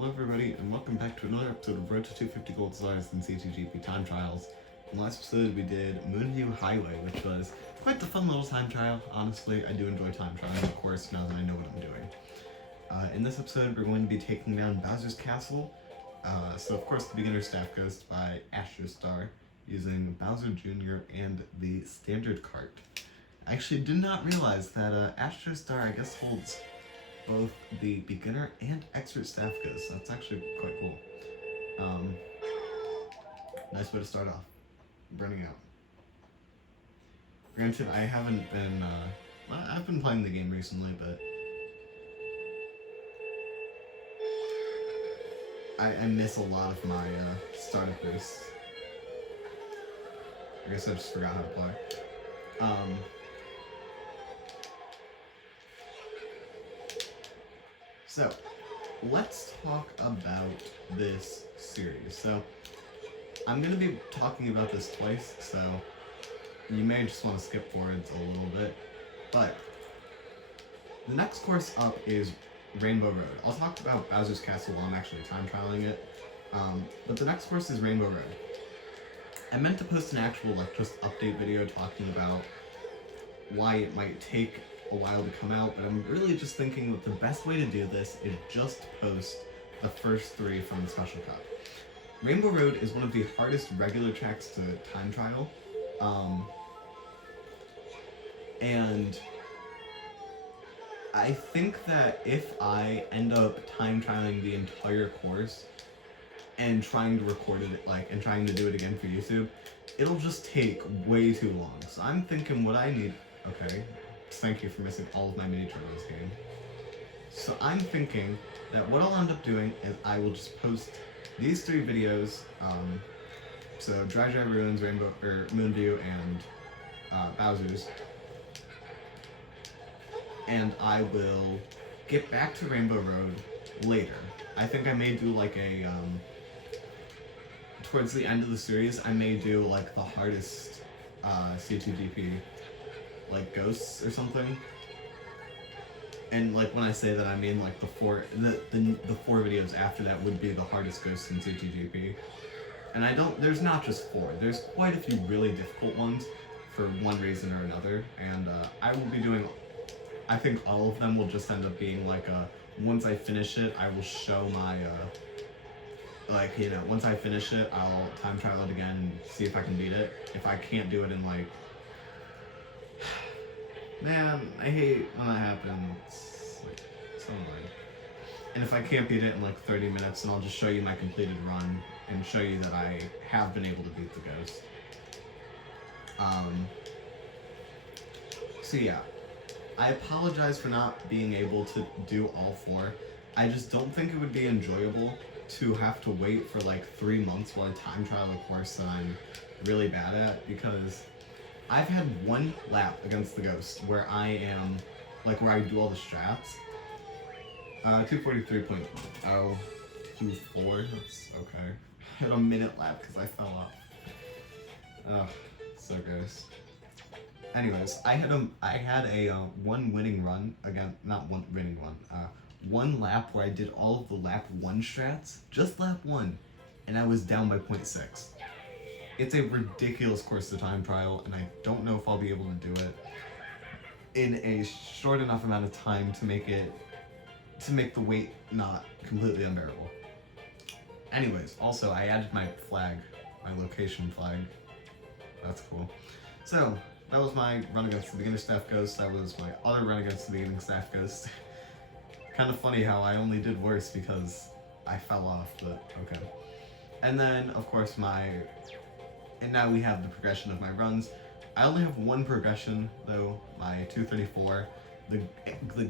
Hello everybody, and welcome back to another episode of Road to 250 Gold Stars in CTGP Time Trials. In the last episode we did Moonview Highway, which was quite the fun little time trial. Honestly, I do enjoy time trials, of course, now that I know what I'm doing. In this episode we're going to be taking down Bowser's Castle. So of course the Beginner Staff Ghost by Astrostar, using Bowser Jr. and the Standard Cart. I actually did not realize that Astrostar, I guess, holds both the beginner and expert staff ghosts. That's actually quite cool. Nice way to start off. Running out. Granted, I haven't been, well, I've been playing the game recently, but I miss a lot of my startup boosts. I guess I just forgot how to play. So, let's talk about this series. So, I'm going to be talking about this twice, so you may just want to skip forwards a little bit. But, the next course up is Rainbow Road. I'll talk about Bowser's Castle while I'm actually time trialing it. But the next course is Rainbow Road. I meant to post an actual, just update video talking about why it might take a while to come out, but I'm really just thinking that the best way to do this is just post the first 3 from the special cut. Rainbow Road is one of the hardest regular tracks to time trial, and I think that if I end up time trialing the entire course and trying to record it, and trying to do it again for YouTube, it'll just take way too long. So I'm thinking what I need. Okay. Thank you for missing all of my mini turbos game. So I'm thinking that what I'll end up doing is I will just post these 3 videos, so Dry Dry Ruins, Rainbow, or Moonview, and Bowser's, and I will get back to Rainbow Road later. I think I may do towards the end of the series, I may do the hardest C2GP, ghosts or something. And when I say that, I mean the 4 videos after that would be the hardest ghosts in CTGP. And there's not just 4, there's quite a few really difficult ones for one reason or another, and I will be doing, I think all of them will just end up being once I finish it, I will show my, once I finish it, I'll time trial it again and see if I can beat it. If I can't do it in man, I hate when that happens. So annoying. And if I can't beat it in 30 minutes, then I'll just show you my completed run and show you that I have been able to beat the ghost. So yeah, I apologize for not being able to do all 4. I just don't think it would be enjoyable to have to wait for 3 months while I time trial a course that I'm really bad at, because I've had 1 lap against the ghost where I am, where I do all the strats. 243.024, that's okay. I had a minute lap because I fell off. Ugh, so gross. Anyways, I had a 1 winning run again, not 1 winning run, 1 lap where I did all of the lap 1 strats, just lap 1, and I was down by 0.6. It's a ridiculous course to time trial, and I don't know if I'll be able to do it in a short enough amount of time to make the wait not completely unbearable. Anyways, also I added my flag, my location flag. That's cool. So that was my run against the Beginner Staff Ghost. That was my other run against the Beginning Staff Ghost. Kind of funny how I only did worse because I fell off, but okay. And then of course and now we have the progression of my runs. I only have 1 progression though, my 234, the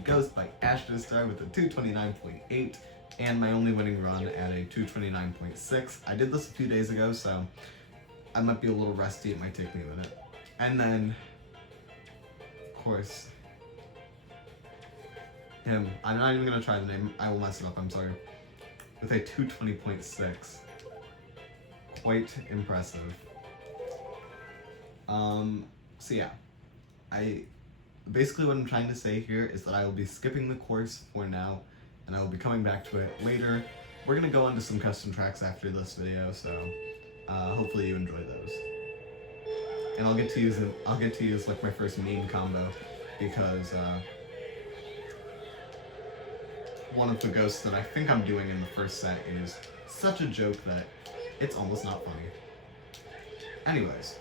Ghost by Astrostar with a 229.8, and my only winning run at a 229.6. I did this a few days ago, so I might be a little rusty, it might take me a minute. And then, of course, him, I'm not even gonna try the name, I will mess it up, I'm sorry, with a 220.6. Quite impressive. So yeah, basically what I'm trying to say here is that I will be skipping the course for now, and I will be coming back to it later we're gonna go into some custom tracks after this video, so hopefully you enjoy those. And I'll get to use like my first meme combo because one of the ghosts that I think I'm doing in the first set is such a joke that it's almost not funny. Anyways,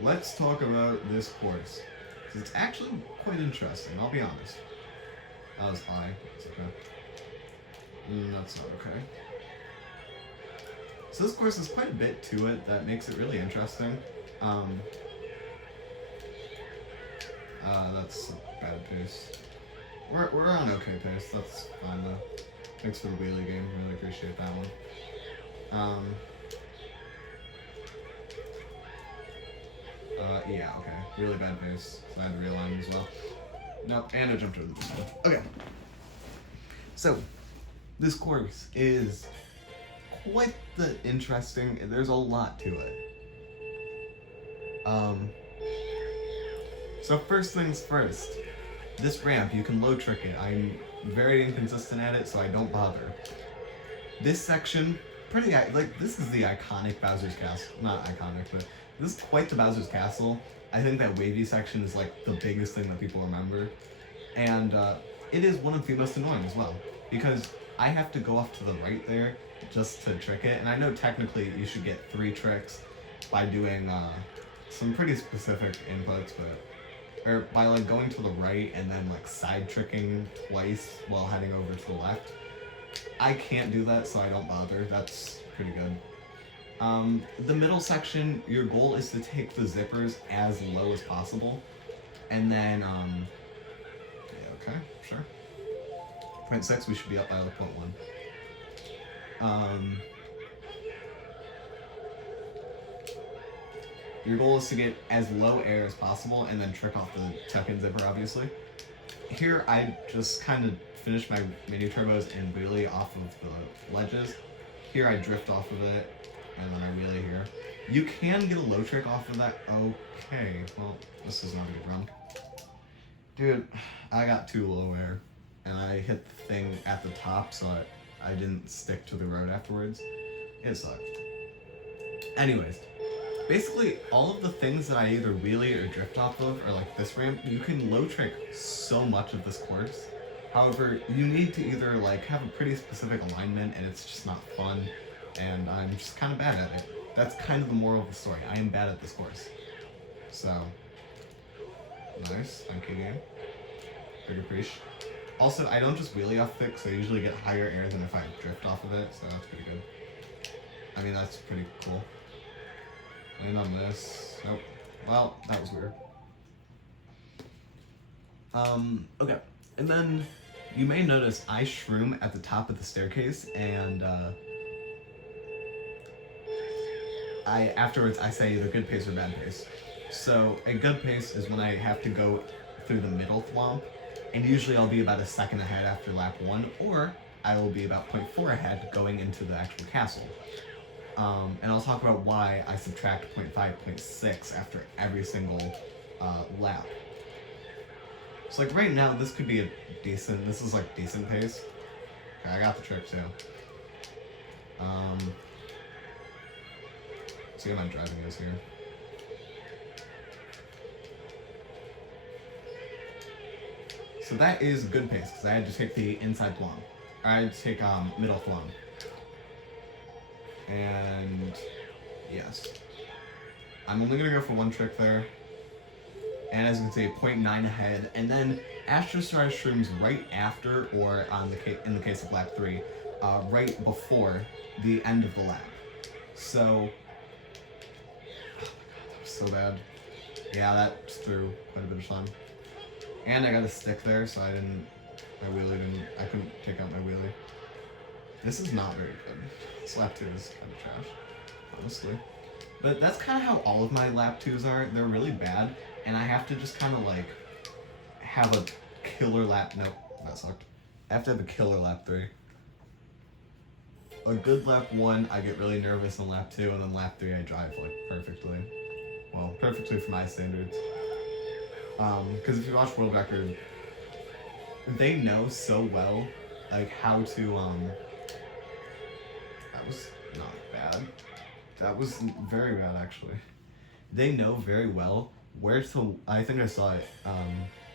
let's talk about this course. It's actually quite interesting, I'll be honest. That was I. It's okay. That's not okay. So this course has quite a bit to it that makes it really interesting. That's a bad pace. We're on okay pace, that's fine though. Thanks for the wheelie game, really appreciate that one. Yeah, okay. Really bad pace, so I had to realign as well. Nope, and I jumped over this one. Okay. So, this course is quite the interesting, there's a lot to it. So first things first, this ramp, you can low trick it. I'm very inconsistent at it, so I don't bother. This section, this is the iconic Bowser's Castle. Not iconic, but this is quite the Bowser's Castle. I think that wavy section is like the biggest thing that people remember. And it is one of the most annoying as well, because I have to go off to the right there just to trick it. And I know technically you should get 3 tricks by doing some pretty specific inputs, or by like going to the right and then like side tricking twice while heading over to the left. I can't do that, so I don't bother. That's pretty good. The middle section, your goal is to take the zippers as low as possible. And then, yeah, okay, sure. 0.6, we should be up by like 0.1. Your goal is to get as low air as possible and then trick off the second zipper, obviously. Here, I just kind of finish my mini turbos and wheelie off of the ledges. Here, I drift off of it, and then I wheelie here. You can get a low trick off of that. Okay, well, this is not a good run. Dude, I got too low air, and I hit the thing at the top, so I didn't stick to the road afterwards. It sucked. Anyways. Basically, all of the things that I either wheelie or drift off of, or like this ramp, you can low trick so much of this course. However, you need to either like have a pretty specific alignment, and it's just not fun, and I'm just kind of bad at it. That's kind of the moral of the story. I am bad at this course. So, nice, thank you game. Big appreciation. Also, I don't just wheelie off of it, so I usually get higher air than if I drift off of it, so that's pretty good. I mean, that's pretty cool. And on this, nope. Well, that was weird. Okay. And then you may notice I shroom at the top of the staircase, and afterwards I say either good pace or bad pace. So a good pace is when I have to go through the middle thwomp, and usually I'll be about a second ahead after lap 1, or I will be about 0.4 ahead going into the actual castle. And I'll talk about why I subtract 0.5, 0.6 after every single lap. So like right now, this could be this is like decent pace. Okay, I got the trick too. See how my driving is here. So that is good pace, because I had to take the inside thwomp. I had to take middle thwomp. And yes, I'm only gonna go for 1 trick there, and as you can see, 0.9 ahead, and then Astro Star shrooms right after, or in the case of lap 3, right before the end of the lap. So, oh my god, that was so bad. Yeah, that threw quite a bit of time, and I got a stick there, so I couldn't take out my wheelie. This is not very good. This lap 2 is kind of trash, honestly. But that's kind of how all of my lap 2s are. They're really bad, and I have to just kind of like have a killer lap. Nope, that sucked. I have to have a killer lap 3. A good lap 1, I get really nervous on lap 2, and then lap 3 I drive like perfectly. Well, perfectly for my standards. Because if you watch World Record, they know so well, like how to That was not bad. That was very bad actually. They know very well where to. I think I saw it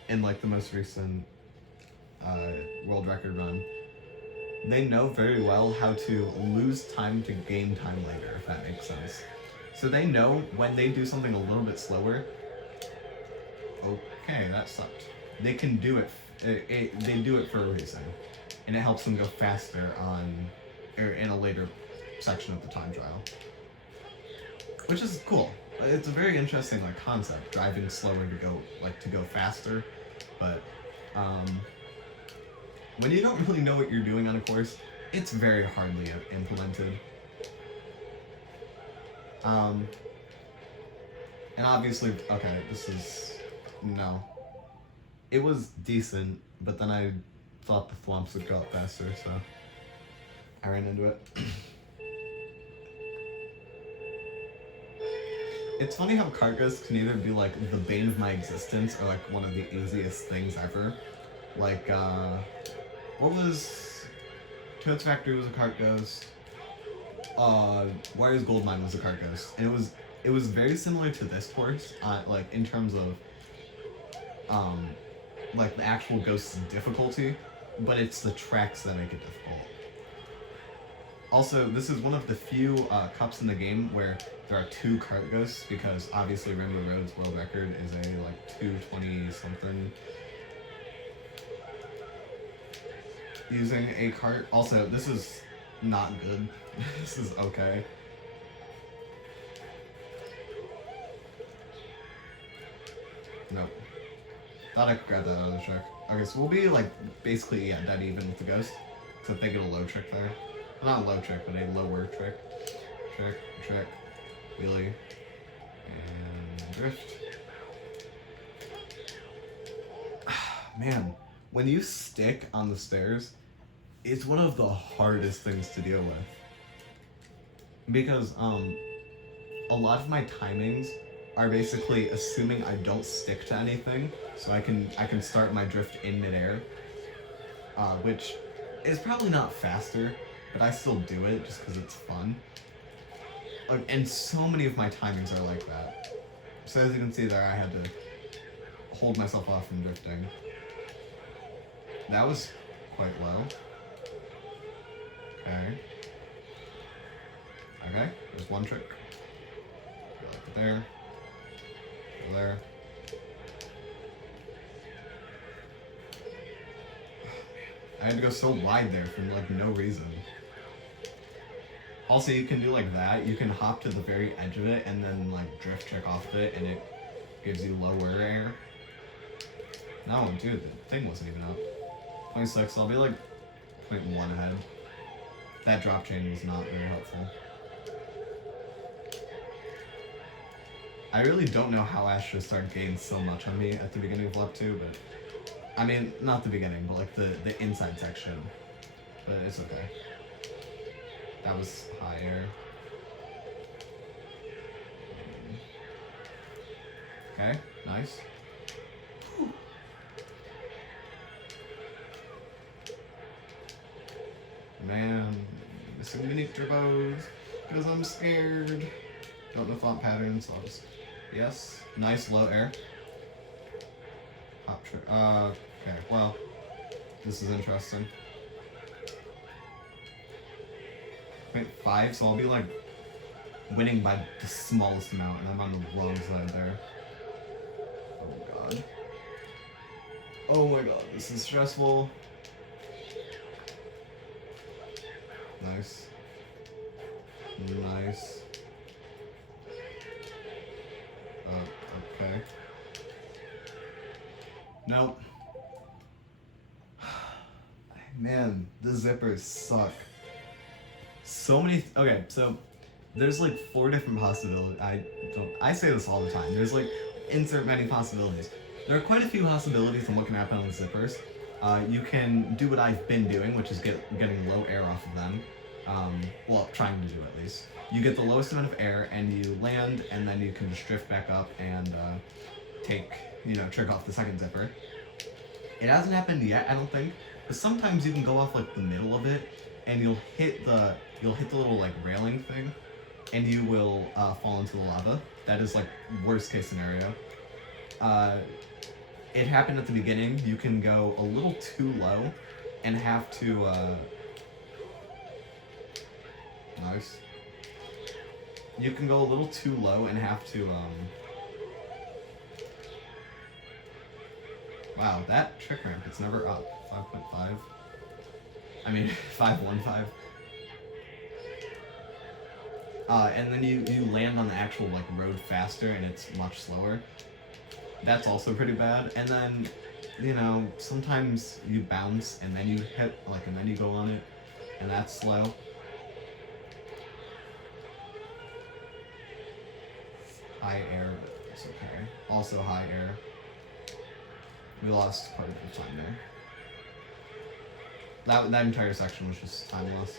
in like the most recent world record run. They know very well how to lose time to gain time later, if that makes sense. So they know when they do something a little bit slower. Okay, that sucked. They can do it. They do it for a reason, and it helps them go faster or in a later section of the time trial, which is cool. It's a very interesting like concept, driving slower to go faster, but when you don't really know what you're doing on a course, it's very hardly implemented. And obviously, okay, no. It was decent, but then I thought the thwomps would go up faster, so I ran into it. It's funny how cart ghosts can either be like the bane of my existence or like one of the easiest things ever. Like, what was Toad's Factory was a cart ghost. Wario's Gold Mine was a cart ghost, and it was very similar to this course, like in terms of like the actual ghost's difficulty, but it's the tracks that make it difficult. Also, this is one of the few cups in the game where there are 2 cart ghosts, because obviously Rainbow Road's world record is a like 220 something. Using a cart. Also, this is not good. This is okay. Nope. Thought I could grab that other trick. Okay, so we'll be like basically dead even with the ghost, except they get a low trick there. Well, not a low trick, but a lower trick. Trick, wheelie, and drift. Man, when you stick on the stairs, it's one of the hardest things to deal with. Because a lot of my timings are basically assuming I don't stick to anything, so I can start my drift in midair, which is probably not faster, but I still do it just because it's fun. And so many of my timings are like that. So as you can see there, I had to hold myself off from drifting. That was quite low. Okay. Okay, there's one trick. Go like there. Go there. I had to go so wide there for like no reason. Also, you can do like that. You can hop to the very edge of it and then like drift trick off of it, and it gives you lower air. No, dude, the thing wasn't even up. 26, so I'll be like 0.1 ahead. That drop chain was not very helpful. I really don't know how Astra started gaining so much on me at the beginning of lap 2, but I mean, not the beginning, but like the inside section. But it's okay. That was high air. Okay, nice. Whew. Man, missing mini turbos because I'm scared. Don't know font patterns, so I'll just... Yes, nice low air. Hop trick. Okay, well, this is interesting. 0.5, so I'll be like winning by the smallest amount, and I'm on the wrong side there. Oh god. Oh my god, this is stressful. Nice. Nice. Okay. Nope. Man, the zippers suck. So many. Okay, so there's like 4 different possibilities. I say this all the time. There's like insert many possibilities. There are quite a few possibilities on what can happen on the zippers. You can do what I've been doing, which is getting low air off of them. Well, trying to do at least. You get the lowest amount of air, and you land, and then you can just drift back up and trick off the second zipper. It hasn't happened yet, I don't think. But sometimes you can go off like the middle of it, and you'll hit the little like railing thing, and you will fall into the lava. That is like worst case scenario. It happened at the beginning. You can go a little too low, and have to. Nice. You can go a little too low and have to. Wow, that trick ramp, it's never up. 5.5. I mean, 515. And then you land on the actual like road faster and it's much slower. That's also pretty bad. And then, you know, sometimes you bounce and then you hit like and then you go on it, and that's slow. High air, but it's okay. Also high air. We lost quite a bit of time there. That entire section was just time loss.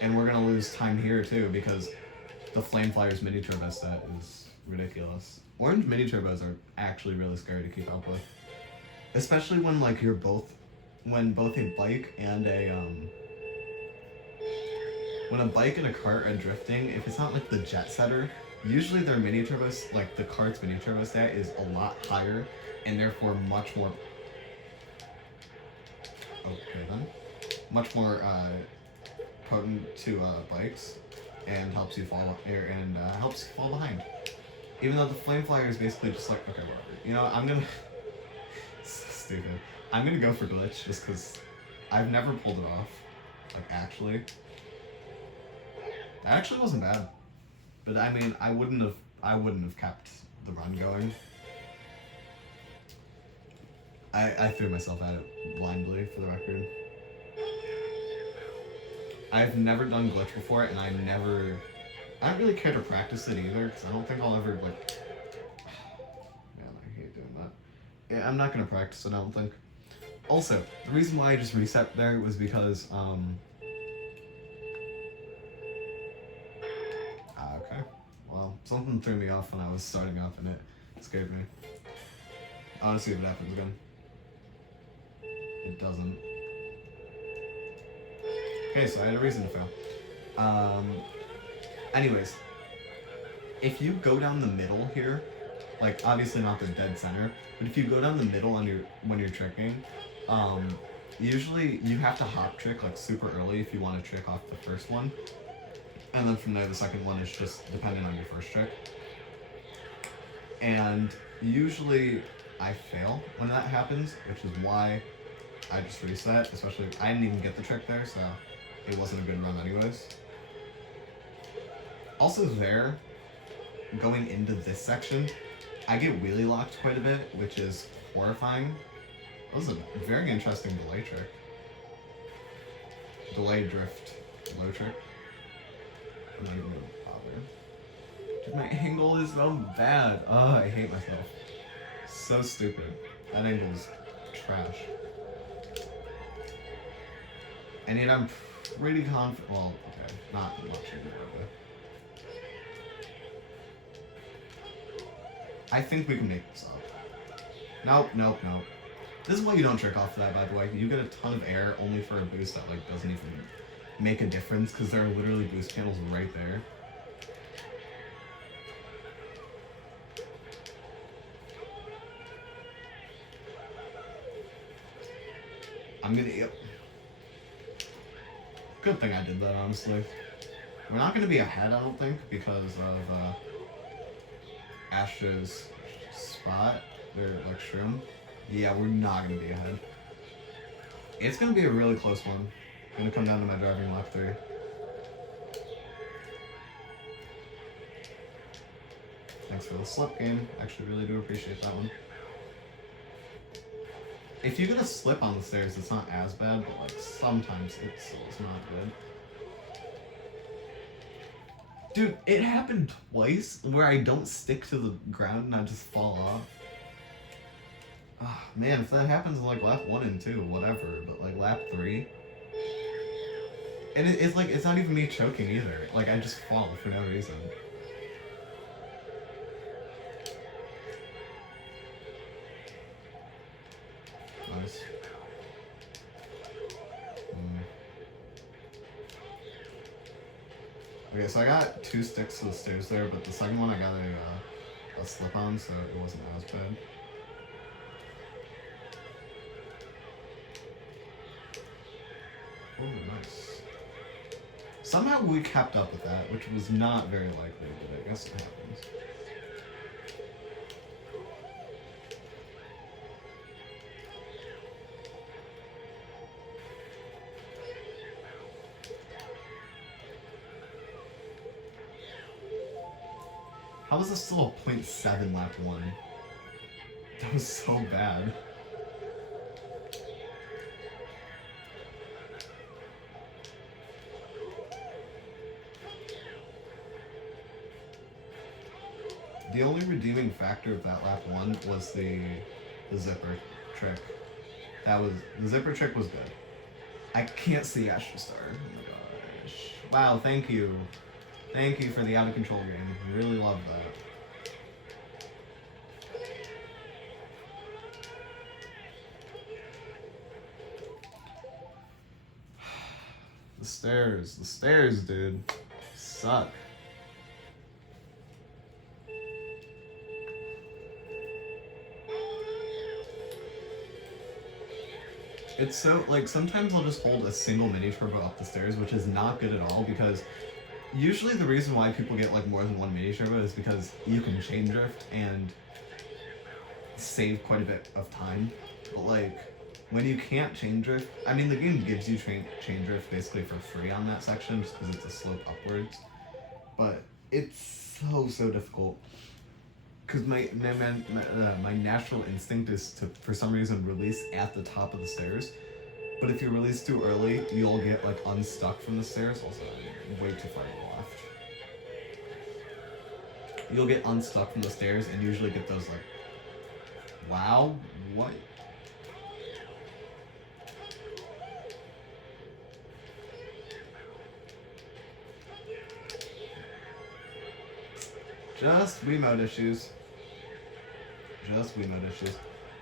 And we're gonna lose time here too because the Flame Flyer's mini turbo set is ridiculous. Orange mini turbos are actually really scary to keep up with, especially when like when both a bike and when a bike and a cart are drifting. If it's not like the jet setter, usually their mini turbos, like the cart's mini turbo stat, is a lot higher and therefore much more. Okay then, much more potent to bikes, and helps you fall and helps you fall behind. Even though the Flame Flyer is basically just like, okay, whatever. You know, I'm gonna so stupid. I'm gonna go for glitch just because I've never pulled it off. Like actually, that actually wasn't bad. But I mean, I wouldn't have kept the run going. I threw myself at it blindly, for the record. I've never done glitch before, and I don't really care to practice it either, because I don't think I'll ever, like... Man, I hate doing that. Yeah, I'm not going to practice it, I don't think. Also, the reason why I just reset there was because, okay. Well, something threw me off when I was starting up, and it scared me. I want to see if it happens again. It doesn't. Okay, so I had a reason to fail. Anyways, if you go down the middle here, like obviously not the dead center, but if you go down the middle when you're tricking, usually you have to hop trick like super early if you want to trick off the first one, and then from there the second one is just dependent on your first trick. And usually I fail when that happens, which is why I just reset, especially I didn't even get the trick there, so it wasn't a good run anyways. Also there, going into this section, I get wheelie locked quite a bit, which is horrifying. That was a very interesting delay trick. Delay drift low trick. I'm not even gonna bother. Dude, my angle is so bad. Oh, I hate myself. So stupid. That angle is trash. And yet I'm pretty confident. Well, okay, not much anymore, but I think we can make this up. Nope, nope, nope. This is why you don't trick off that, by the way. You get a ton of air only for a boost that like doesn't even make a difference because there are literally boost panels right there. I'm gonna. Yep. Good thing I did that, honestly. We're not gonna be ahead, I don't think, because of Astra's spot. Their like shroom. Yeah, we're not gonna be ahead. It's gonna be a really close one. I'm gonna come down to my driving lap 3. Thanks for the slip game. Actually, really do appreciate that one. If you get a slip on the stairs, it's not as bad, but like sometimes it's not good. Dude, it happened twice where I don't stick to the ground and I just fall off. Ah, man, if that happens in like lap 1 and 2, whatever, but like lap 3. And it's like, it's not even me choking either. Like, I just fall for no reason. nice. Okay, so I got 2 sticks to the stairs there, but the second one I got a slip on, so it wasn't as bad. Oh, nice. Somehow we kept up with that, which was not very likely, but I guess it happens. How was this still a 0.7 lap 1? That was so bad. The only redeeming factor of that lap 1 was the zipper trick. The zipper trick was good. I can't see Astro Star. Oh my gosh. Wow, thank you. Thank you for the out of control game. I really love that. The stairs, dude, suck. It's so, like, sometimes I'll just hold a single mini turbo up the stairs, which is not good at all, because usually the reason why people get, like, more than one mini turbo is because you can chain drift and save quite a bit of time. But, like, when you can't chain drift, I mean, the game gives you chain drift basically for free on that section, just because it's a slope upwards. But it's so difficult. Because my natural instinct is to, for some reason, release at the top of the stairs. But if you release too early, you'll get, like, unstuck from the stairs. Also, I'm way too far to the left. You'll get unstuck from the stairs and usually get those, like, wow, what? Just Wiimote issues. Just Wiimote issues.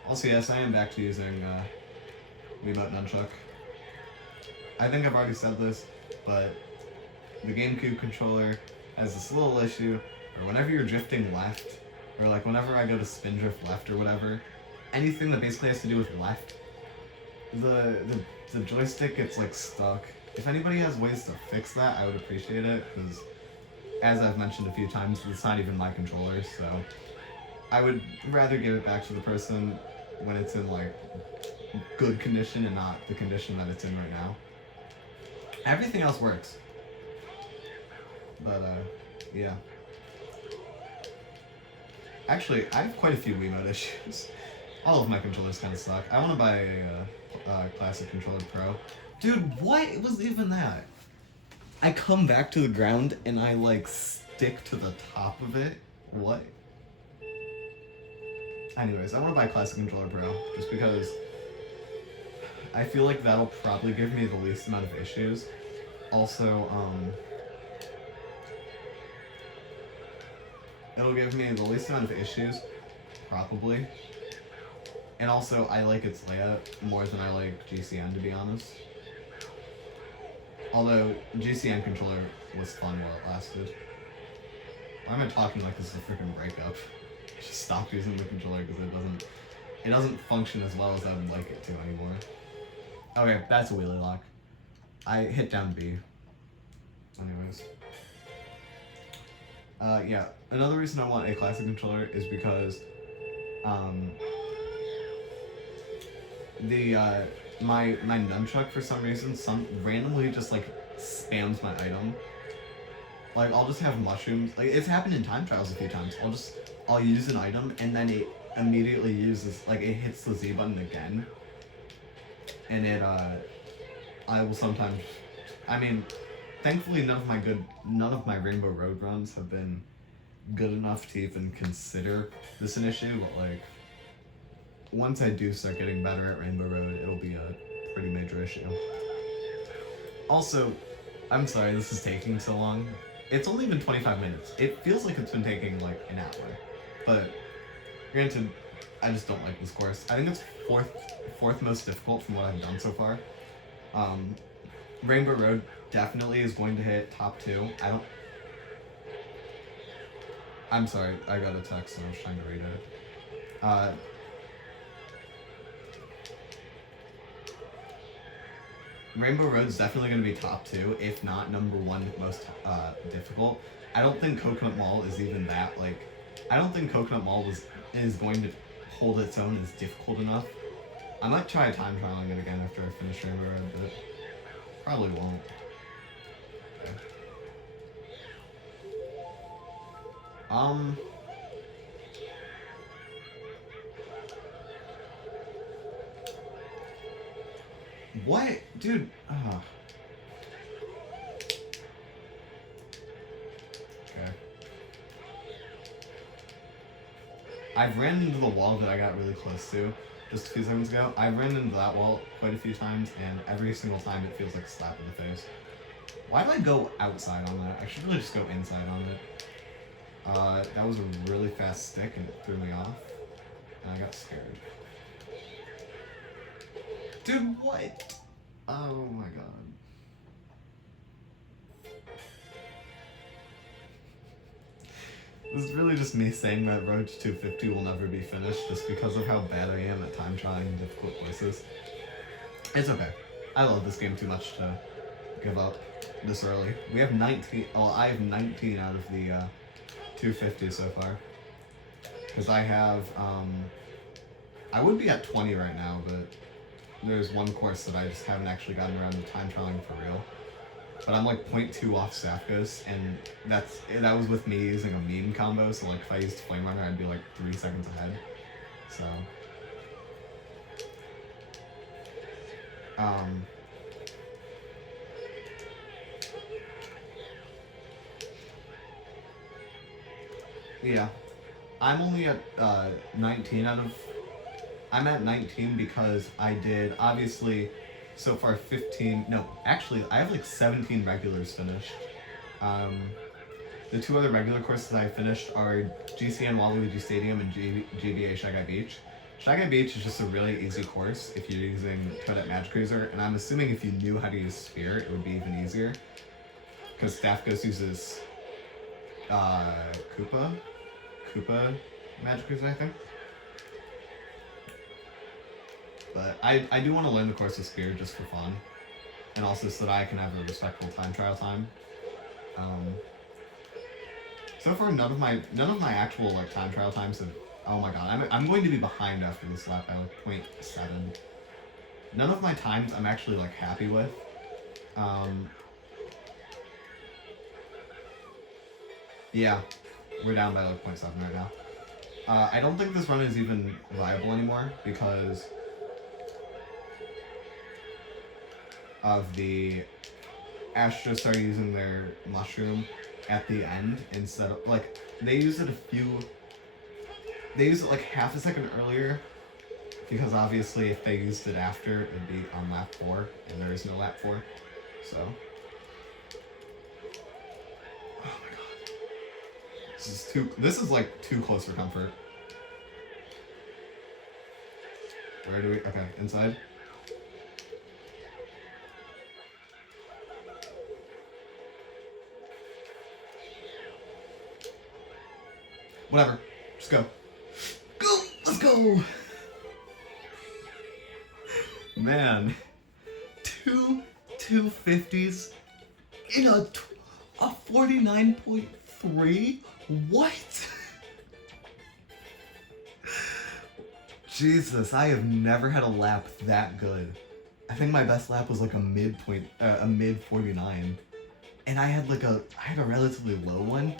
Also, yes, I am back to using Wiimote Nunchuck. I think I've already said this, but the GameCube controller has this little issue, or whenever you're drifting left, or like whenever I go to spin drift left or whatever, anything that basically has to do with left, the joystick gets like stuck. If anybody has ways to fix that, I would appreciate it, because as I've mentioned a few times, it's not even my controller, so I would rather give it back to the person when it's in like good condition and not the condition that it's in right now. Everything else works. But yeah. Actually, I have quite a few Wiimote issues. All of my controllers kind of suck. I want to buy a Classic Controller Pro. Dude, what was even that? I come back to the ground and I like stick to the top of it. What? Anyways, I want to buy Classic Controller Pro just because I feel like that'll probably give me the least amount of issues. Also, it'll give me the least amount of issues, probably. And also, I like its layout more than I like GCN, to be honest. Although, GCN controller was fun while it lasted. Why am I talking like this is a freaking breakup? I just stopped using the controller because it doesn't function as well as I would like it to anymore. Okay, that's a wheelie lock. I hit down B. Anyways. Yeah, another reason I want a classic controller is because, my nunchuck for some reason randomly just like spams my item. Like I'll just have mushrooms. Like it's happened in time trials a few times. I'll use an item and then it immediately uses like it hits the Z button again. And I will sometimes. I mean, thankfully none of my Rainbow Road runs have been good enough to even consider this an issue. But like, once I do start getting better at Rainbow Road, it'll be a pretty major issue. Also, I'm sorry this is taking so long. It's only been 25 minutes. It feels like it's been taking like an hour. But granted, I just don't like this course. I think it's fourth most difficult from what I've done so far. Rainbow Road definitely is going to hit top 2. I'm sorry, I got a text and I was trying to read it. Rainbow Road's definitely going to be top 2, if not number 1 most difficult. I don't think Coconut Mall is even that, like, I don't think Coconut Mall is going to hold its own as difficult enough. I might try time trialing it again after I finish Rainbow Road, but probably won't. Okay. What? Dude, Okay. I've ran into the wall that I got really close to just a few seconds ago. I've ran into that wall quite a few times, and every single time it feels like a slap in the face. Why do I go outside on that? I should really just go inside on it. That was a really fast stick, and it threw me off, and I got scared. Dude, what? Oh my god. This is really just me saying that Road to 250 will never be finished just because of how bad I am at time trialing in difficult places. It's okay. I love this game too much to give up this early. We have 19, I have 19 out of the 250 so far. Because I have, I would be at 20 right now, but there's one course that I just haven't actually gotten around to time trialing for real. But I'm like 0.2 off Staff Ghost, and that was with me using a meme combo, so like if I used Flame Runner, I'd be like 3 seconds ahead. So yeah. I'm only at 19 out of... I'm at 19 because I did, obviously, so far 15... No, actually, I have like 17 regulars finished. The 2 other regular courses I finished are GCN Waluigi Stadium and GBA Shy Guy Beach. Shy Guy Beach is just a really easy course if you're using Toadette Magic Cruiser, and I'm assuming if you knew how to use Sphere, it would be even easier. Because Staff Ghost uses Koopa Magic Cruiser, I think. But I do want to learn the course of Sphere just for fun, and also so that I can have a respectful time trial time. So far, none of my actual like time trial times have. Oh my god, I'm going to be behind after this lap by like 0.7. None of my times I'm actually like happy with. Yeah, we're down by like 0.7 right now. I don't think this run is even viable anymore because of the Astros started using their mushroom at the end instead of, like, they used it like half a second earlier because obviously if they used it after, it would be on lap 4 and there is no lap 4, so. Oh my god. This is like too close for comfort. Where do we, okay, inside. Whatever. Just go. Go! Let's go! Man. 250s in a 49.3? What? Jesus, I have never had a lap that good. I think my best lap was like a mid 49. And I had a relatively low one.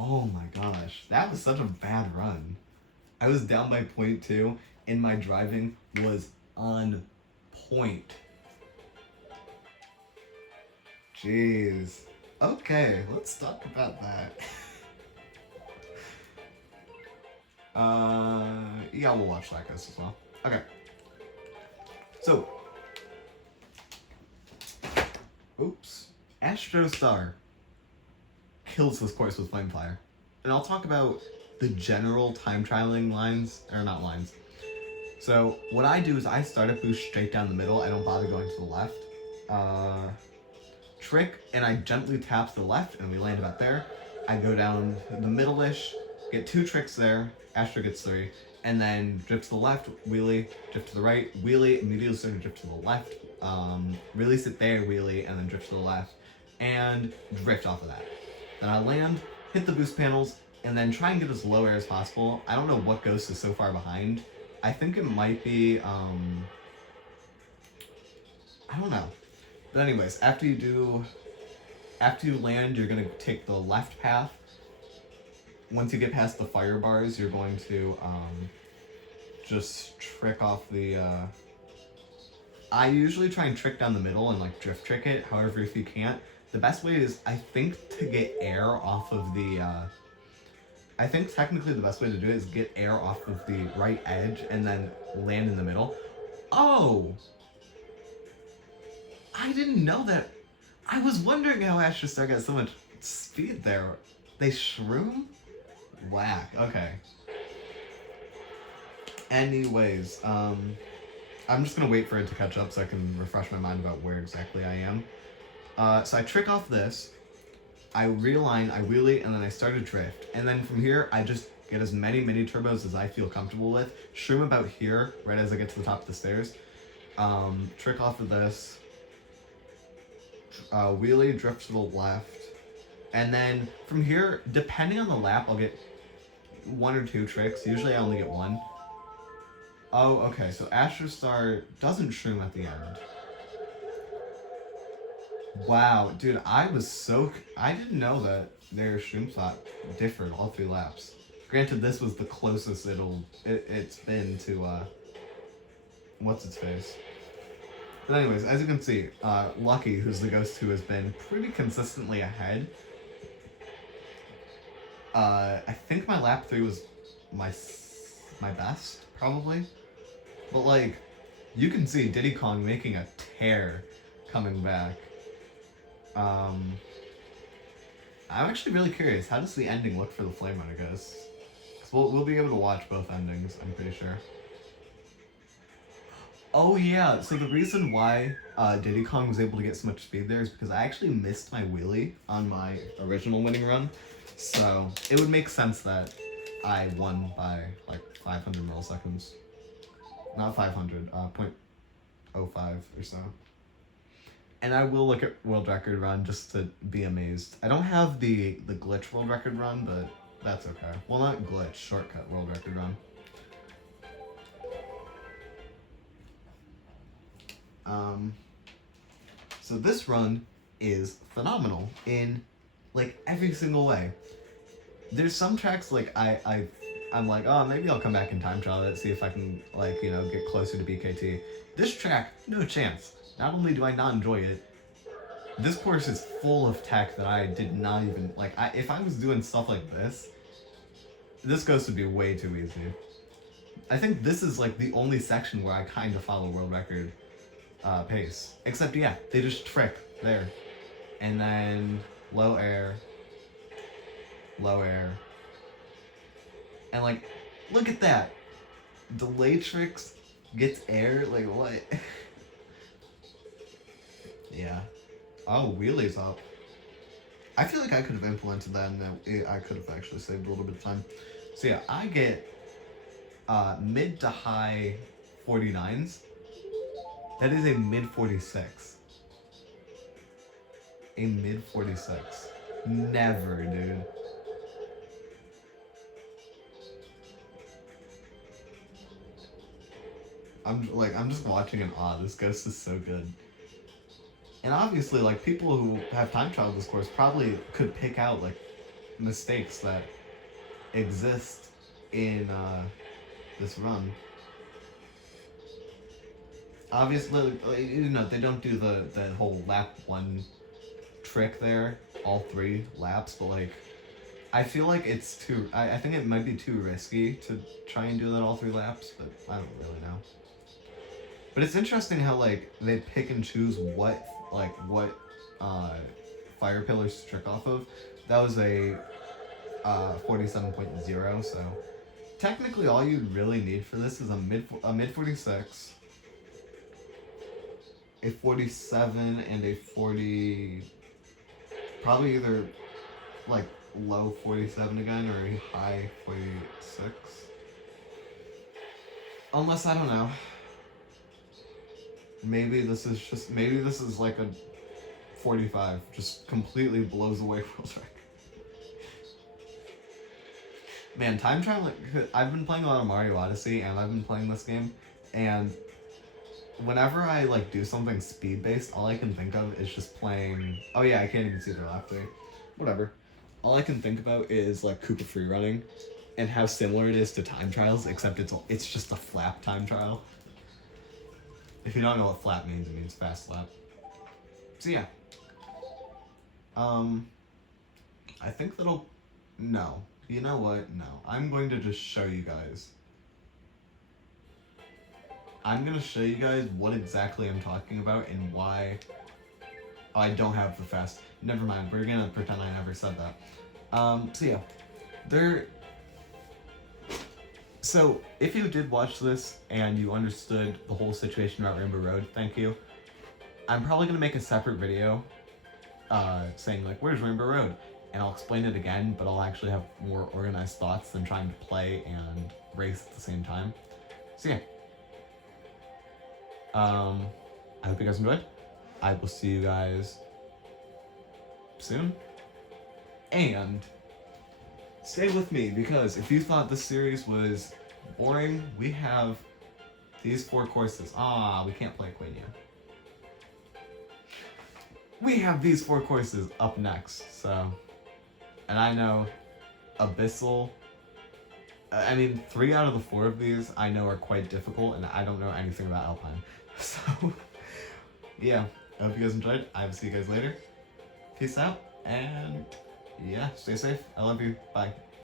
Oh my gosh, that was such a bad run. I was down by 0.2 and my driving was on point. Jeez. Okay, let's talk about that. Yeah, we'll watch that guys as well. Okay. So. Oops. Astrostar kills this course with Flamefire. And I'll talk about the general time trialing lines, or not lines. So what I do is I start a boost straight down the middle. I don't bother going to the left. Trick, and I gently tap to the left, and we land about there. I go down the middle-ish, get 2 tricks there. Astro gets 3, and then drift to the left, wheelie, drift to the right, wheelie, immediately start to drift to the left. Release it there, wheelie, and then drift to the left, and drift off of that. Then I land, hit the boost panels, and then try and get as low air as possible. I don't know what Ghost is so far behind. I think it might be, I don't know. But anyways, after you land, you're gonna take the left path. Once you get past the fire bars, you're going to, just trick off the, I usually try and trick down the middle and like drift trick it. However, if you can't, the best way is, I think, to get air off of the, I think technically the best way to do it is get air off of the right edge and then land in the middle. Oh! I didn't know that. I was wondering how Astro Star got so much speed there. They shroom? Whack. Okay. Anyways, I'm just gonna wait for it to catch up so I can refresh my mind about where exactly I am. So I trick off this, I realign, I wheelie, and then I start a drift. And then from here, I just get as many mini turbos as I feel comfortable with. Shroom about here, right as I get to the top of the stairs. Trick off of this. Wheelie, drift to the left. And then from here, depending on the lap, I'll get 1 or 2 tricks. Usually I only get 1. Oh, okay, so Astro Star doesn't shroom at the end. Wow, dude, I didn't know that their shroom slot differed all 3 laps. Granted, this was the closest it's been to, what's its face? But anyways, as you can see, Lucky, who's the ghost who has been pretty consistently ahead. I think my lap 3 was my best, probably. But like, you can see Diddy Kong making a tear coming back. I'm actually really curious. How does the ending look for the Flame Runner Ghost? Because we'll be able to watch both endings, I'm pretty sure. Oh yeah, so the reason why Diddy Kong was able to get so much speed there is because I actually missed my wheelie on my original winning run. So it would make sense that I won by like 500 milliseconds. Not 500, 0.05 or so. And I will look at world record run just to be amazed. I don't have the glitch world record run, but that's okay. Well, not glitch, shortcut world record run. So this run is phenomenal in like every single way. There's some tracks like I'm like, oh, maybe I'll come back in time trial it, see if I can like, you know, get closer to BKT. This track, no chance. Not only do I not enjoy it, this course is full of tech that I did not even like. If I was doing stuff like this Ghost would be way too easy. I think this is like the only section where I kind of follow world record pace. Except, yeah, they just trick there. And then low air. And like, look at that. Delay tricks gets air, like what? Yeah. Oh, wheelie's up. I feel like I could have implemented that and that I could have actually saved a little bit of time. So yeah, I get mid to high 49s. That is a mid 46. A mid 46. Never, dude. I'm just watching in awe. This Ghost is so good. And obviously, like, people who have time trial this course probably could pick out, like, mistakes that exist in this run. Obviously, you know, they don't do the whole lap 1 trick there, all 3 laps, but, like, I feel like it's too... I think it might be too risky to try and do that all 3 laps, but I don't really know. But it's interesting how, like, they pick and choose what fire pillars to trick off of. That was a 47.0, so technically all you really need for this is a mid 46, a 47, and a 40, probably either like low 47 again or a high 46. Unless, I don't know, maybe this is like a 45, just completely blows away world record. Man, time traveling. I've been playing a lot of Mario Odyssey, and I've been playing this game, and whenever I like do something speed based, all I can think of is just playing. Oh yeah, I can't even see their lap there. Whatever. All I can think about is like Koopa free running, and how similar it is to time trials, except it's just a flap time trial. If you don't know what flap means, it means fast lap. So yeah. I think that'll. No. You know what? No. I'm going to just show you guys. I'm going to show you guys what exactly I'm talking about and why I don't have the fast. Never mind. We're going to pretend I never said that. So yeah. So, if you did watch this and you understood the whole situation about Rainbow Road, thank you. I'm probably going to make a separate video saying, like, where's Rainbow Road? And I'll explain it again, but I'll actually have more organized thoughts than trying to play and race at the same time. So yeah. I hope you guys enjoyed. I will see you guys soon. And stay with me, because if you thought this series was boring, we have these 4 courses. We can't play Quenya. We have these 4 courses up next, so... And I know Abyssal... 3 out of the 4 of these I know are quite difficult, and I don't know anything about Alpine. So, yeah. I hope you guys enjoyed. I will see you guys later. Peace out, and yeah, stay safe. I love you. Bye.